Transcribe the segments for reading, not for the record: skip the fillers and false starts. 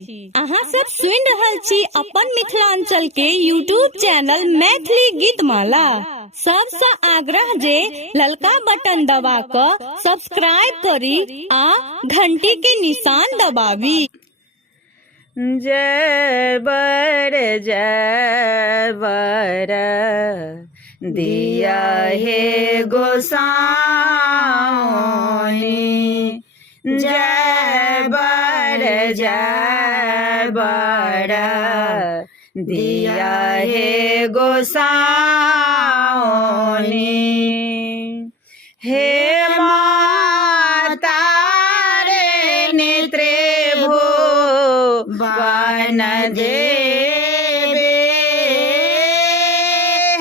अहाँ सब सुन रहल छी अपन मिथिलांचल के यूट्यूब चैनल मैथिली गीत माला। सबसे आग्रह जे ललका बटन दबा कर सब्सक्राइब करी आ घंटी के निशान दबावी। जय बर दिया हे गोसाउनी। जय बर दिया हे गोसाउनी। हे माता रे नेत्रे भो बन देवे।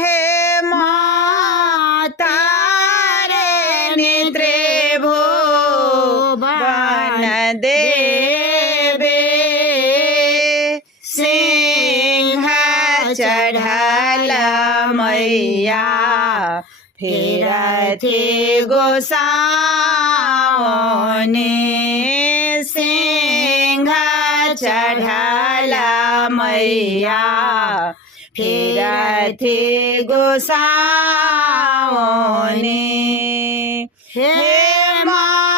हे माता रे नेत्रे भो बन देवे। सिंह चढ़ल मैया फेरथे गोसाउनी। सिंह चढ़ल मैया फेरथे गोसाउनी। हे माते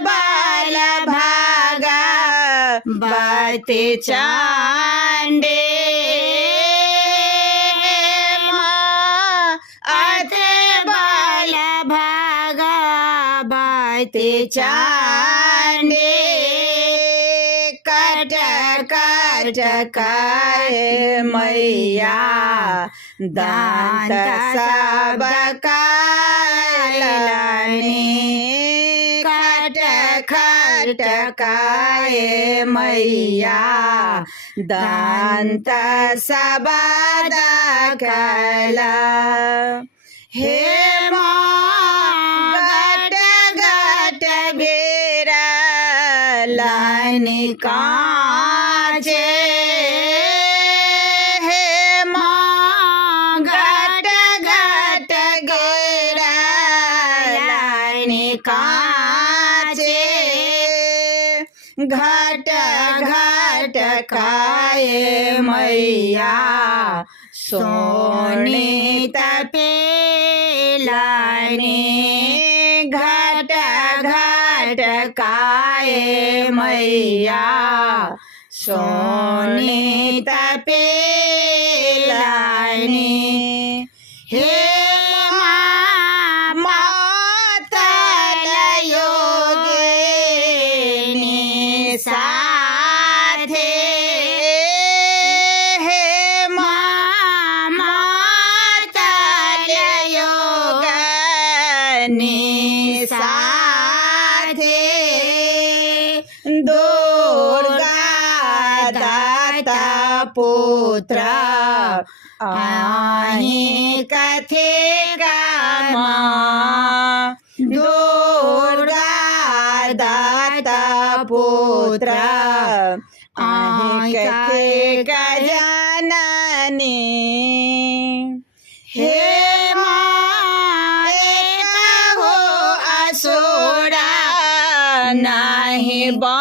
बल भागा बते चांडे। ते चांडे कट कट काए मैया दांत सब कालनी। कट खट काए मैया दांत सब दकला। हे लानी काचे। हे माँ घट घट गेरा लानी काचे। घट घट खाए मैया सोनी तपे लानी। घट घट काए मैया सोनी तपे लानी। हे मातल योगिनी साथे। हे मातल योगिनी साथे। दुर्गा दाता पुत्र आही कथे गामा। दुर्गा दाता पुत्र आही कथे गजननी। हे माँ एक हो असुरा नाही बा